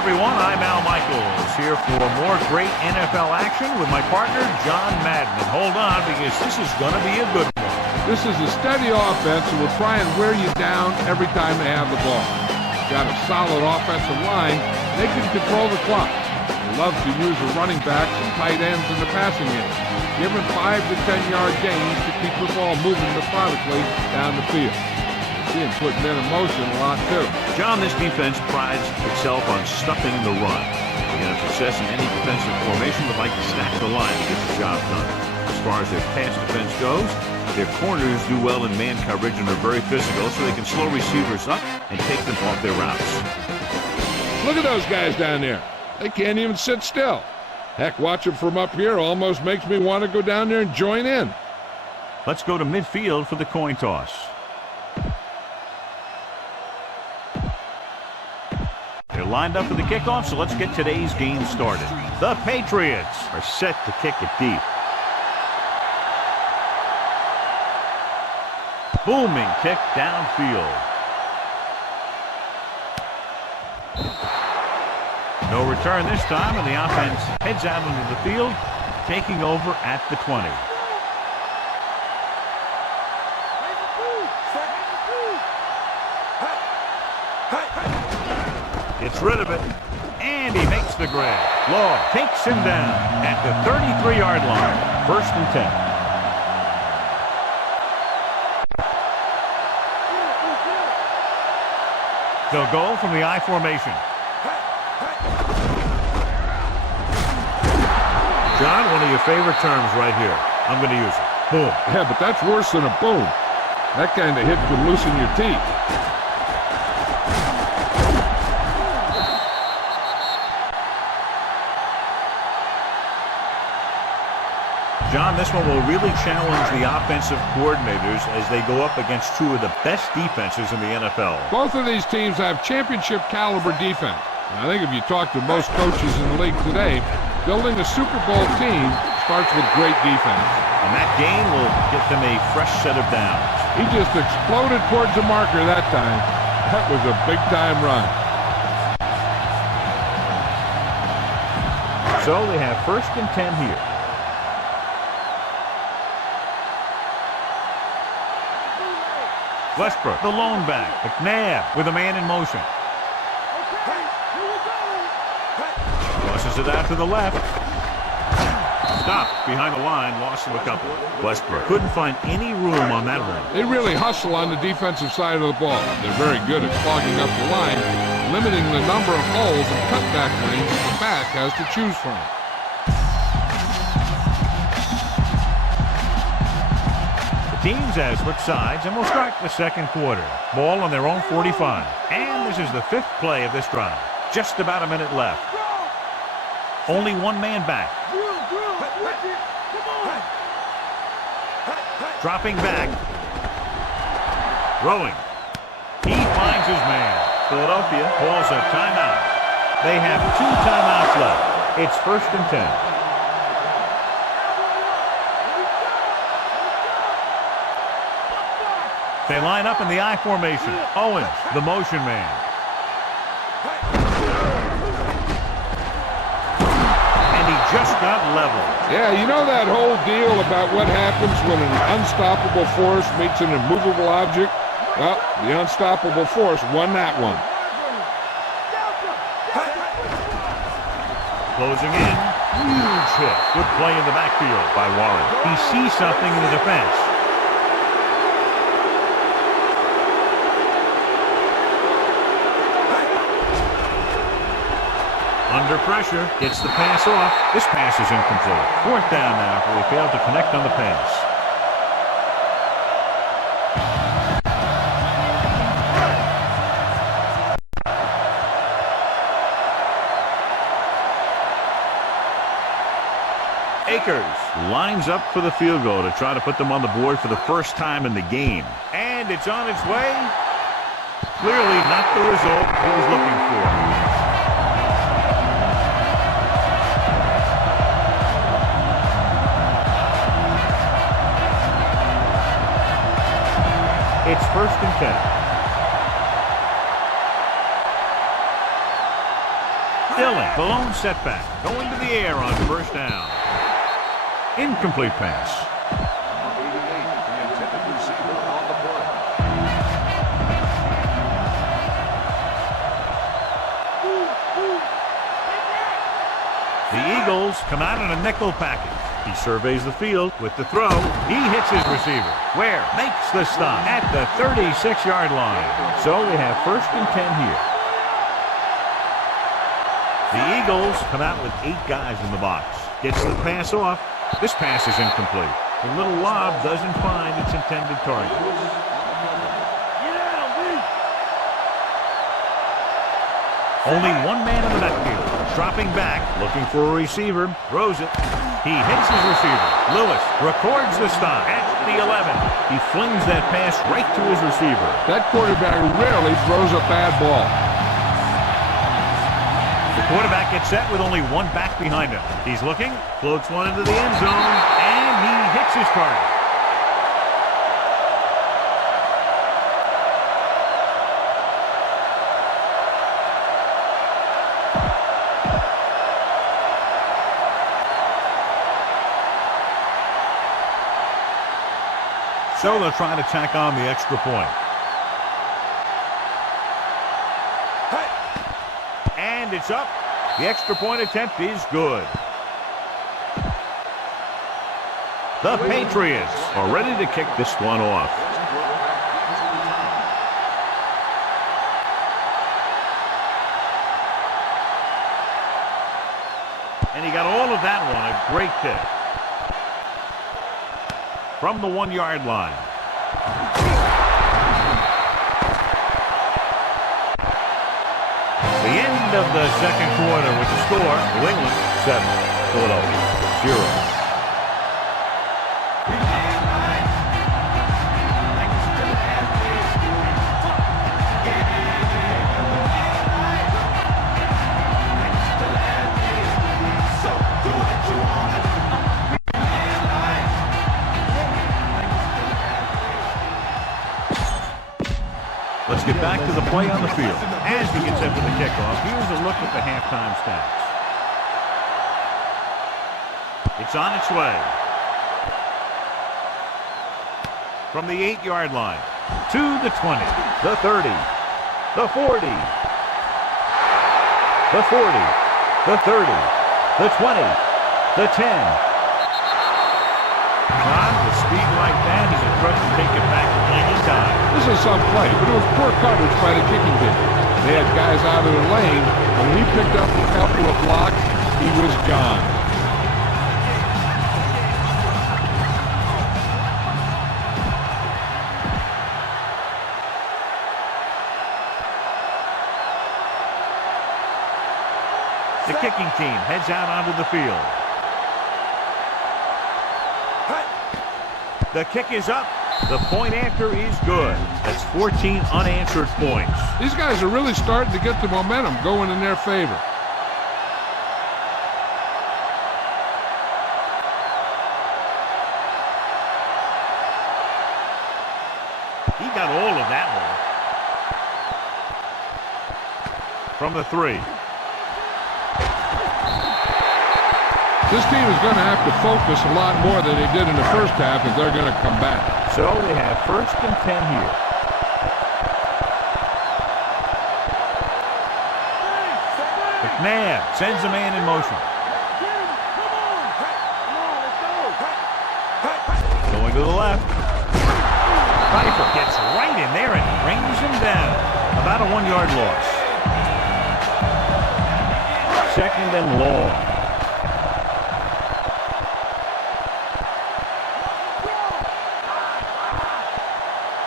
everyone. I'm Michaels here for more great NFL action with my partner, John Madden. And hold on, because this is going to be a good one. This is a steady offense and will try and wear you down every time they have the ball. Got a solid offensive line. They can control the clock. They love to use the running backs and tight ends in the passing game. Give them 5 to 10 yard gains to keep the ball moving methodically down the field. See him put men in motion a lot too. John, this defense prides itself on stuffing the run. They have success in any defensive formation, but like to stack the line to get the job done. As far as their pass defense goes, their corners do well in man coverage and are very physical, so they can slow receivers up and take them off their routes. Look at those guys down there. They can't even sit still. Heck, watching from up here almost makes me want to go down there and join in. Let's go to midfield for the coin toss. They're lined up for the kickoff, so let's get today's game started. The Patriots are set to kick it deep. Booming kick downfield. No return this time, and the offense heads out into the field, taking over at the 20. Gets rid of it, and he makes the grab. Law takes him down at the 33-yard line. 1st and 10. They'll go from the I formation. John, one of your favorite terms right here. I'm going to use it. Boom. Yeah, but that's worse than a boom. That kind of hit could loosen your teeth. John, this one will really challenge the offensive coordinators as they go up against two of the best defenses in the NFL. Both of these teams have championship caliber defense. And I think if you talk to most coaches in the league today, building a Super Bowl team starts with great defense. And that gain will get them a fresh set of downs. He just exploded towards the marker that time. That was a big-time run. So they have 1st and 10 here. Westbrook, the lone back. McNabb with a man in motion. Crosses it out to the left. Stopped behind the line, loss of a couple. Westbrook couldn't find any room on that one. They really hustle on the defensive side of the ball. They're very good at clogging up the line, limiting the number of holes and cutback lanes the back has to choose from. Teams have switched sides and will start the 2nd quarter. Ball on their own 45. And this is the 5th play of this drive. Just about a minute left. Only one man back. Dropping back. Throwing. He finds his man. Philadelphia calls a timeout. They have 2 timeouts left. It's 1st and 10. They line up in the I formation. Owens, the motion man. And he just got leveled. Yeah, you know that whole deal about what happens when an unstoppable force meets an immovable object? Well, the unstoppable force won that one. Closing in. Huge hit. Good play in the backfield by Warren. He sees something in the defense. Under pressure, gets the pass off. This pass is incomplete. 4th down now after they failed to connect on the pass. Akers lines up for the field goal to try to put them on the board for the first time in the game. And it's on its way. Clearly not the result he was looking for. It's 1st and 10. Dillon, the lone setback, going to the air on first down. Incomplete pass. The Eagles come out in a nickel package. He surveys the field with the throw. He hits his receiver. Ware makes the stop at the 36-yard line. So they have first and 10 here. The Eagles come out with 8 guys in the box. Gets the pass off. This pass is incomplete. The little lob doesn't find its intended target. Only one man in the backfield. Dropping back, looking for a receiver. Throws it. He hits his receiver. Lewis records the stop at the 11. He flings that pass right to his receiver. That quarterback rarely throws a bad ball. The quarterback gets set with only one back behind him. He's looking, floats one into the end zone, and he hits his target. So they'll try to tack on the extra point. And it's up. The extra point attempt is good. The Patriots are ready to kick this one off. And he got all of that one. A great kick. From the 1-yard line. The end of the second quarter with the score. New England 7, Philadelphia 0. Let's get back to the play on the field. As he gets into the kickoff, here's a look at the halftime stats. It's on its way. From the 8-yard line to the 20, the 30, the 40, the 40, the 30, the 20, the 10. John, with speed like that, he's a threat to take it back any time. This is some play, but it was poor coverage by the kicking team. They had guys out of the lane. When he picked up a couple of blocks, he was gone. The kicking team heads out onto the field. The kick is up. The point after is good. That's 14 unanswered points. These guys are really starting to get the momentum going in their favor. He got all of that one. From the 3. This team is going to have to focus a lot more than they did in the first half if they're going to come back. So they have first and 10 here. McNabb sends a man in motion. Going to the left. Pfeiffer gets right in there and brings him down. About a 1-yard loss. Second and long.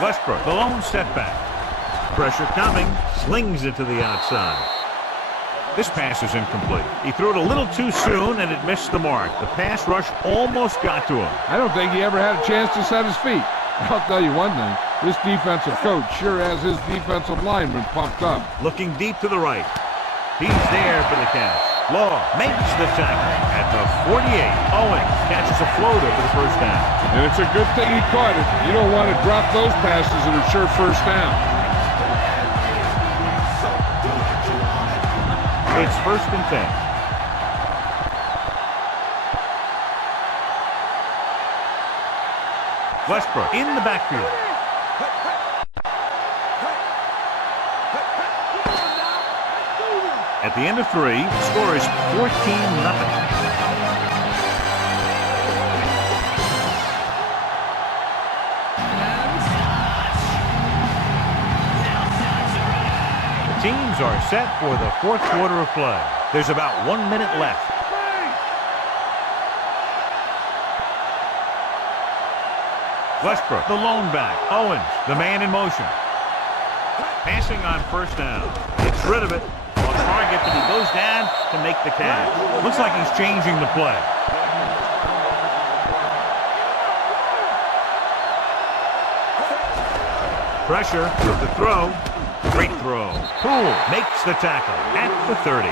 Westbrook, the lone setback. Pressure coming, slings it to the outside. This pass is incomplete. He threw it a little too soon and it missed the mark. The pass rush almost got to him. I don't think he ever had a chance to set his feet. I'll tell you one thing, this defensive coach sure has his defensive lineman pumped up. Looking deep to the right. He's there for the catch. Law makes the tackle at the 48. Owen catches a floater for the first down. And it's a good thing he caught it. You don't want to drop those passes that are sure first down. It's 1st and 10. Westbrook in the backfield. At the end of 3, the score is 14-0. Teams are set for the 4th quarter of play. There's about 1 minute left. Westbrook, the lone back. Owens, the man in motion. Passing on 1st down. Gets rid of it. On target, but he goes down to make the catch. Looks like he's changing the play. Pressure with the throw. Great throw. Poole makes the tackle at the 30.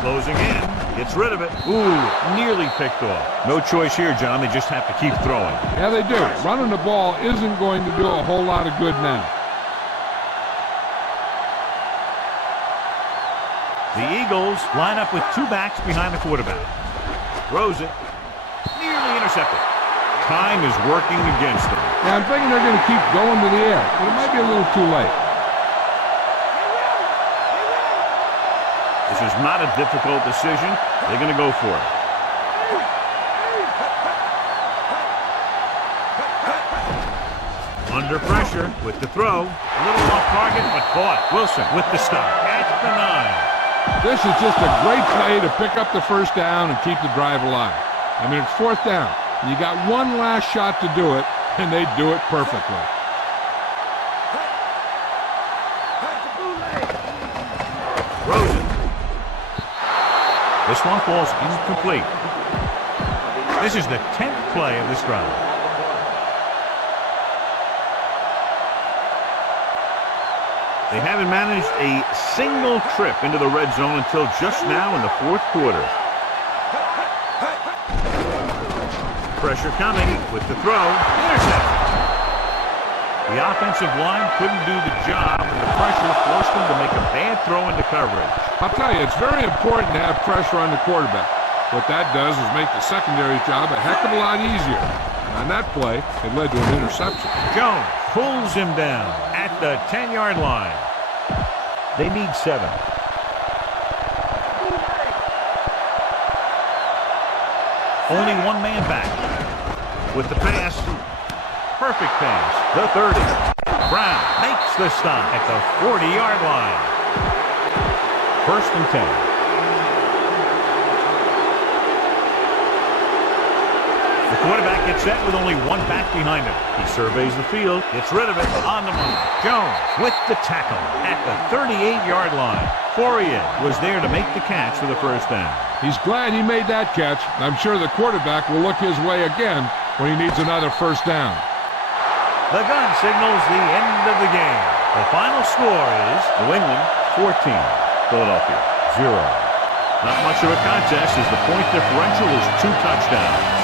Closing in. Gets rid of it. Ooh, nearly picked off. No choice here, John. They just have to keep throwing. Yeah, they do. Running the ball isn't going to do a whole lot of good now. The Eagles line up with 2 backs behind the quarterback. Throws it. Nearly intercepted. Time is working against them. Yeah, I'm thinking they're going to keep going to the air, but it might be a little too late. This is not a difficult decision. They're going to go for it. Under pressure with the throw. A little off target, but caught. Wilson with the stop at the 9. This is just a great play to pick up the 1st down and keep the drive alive. I mean, it's 4th down. You got one last shot to do it, and they do it perfectly. Rosen. This one falls incomplete. This is the 10th play of this drive. They haven't managed a single trip into the red zone until just now in the 4th quarter. Pressure coming with the throw. Intercepted. The offensive line couldn't do the job, and the pressure forced them to make a bad throw into coverage. I'll tell you, it's very important to have pressure on the quarterback. What that does is make the secondary job a heck of a lot easier. And on that play, it led to an interception. Jones pulls him down at the 10-yard line. They need 7. Only one man back. With the pass. Perfect pass. The 30. Brown makes the stop at the 40-yard line. 1st and 10. The quarterback gets set with only one back behind him. He surveys the field, gets rid of it, on the money. Jones with the tackle at the 38-yard line. Fourier was there to make the catch for the 1st down. He's glad he made that catch. I'm sure the quarterback will look his way again when he needs another 1st down. The gun signals the end of the game. The final score is New England 14, Philadelphia 0. Not much of a contest as the point differential is 2 touchdowns.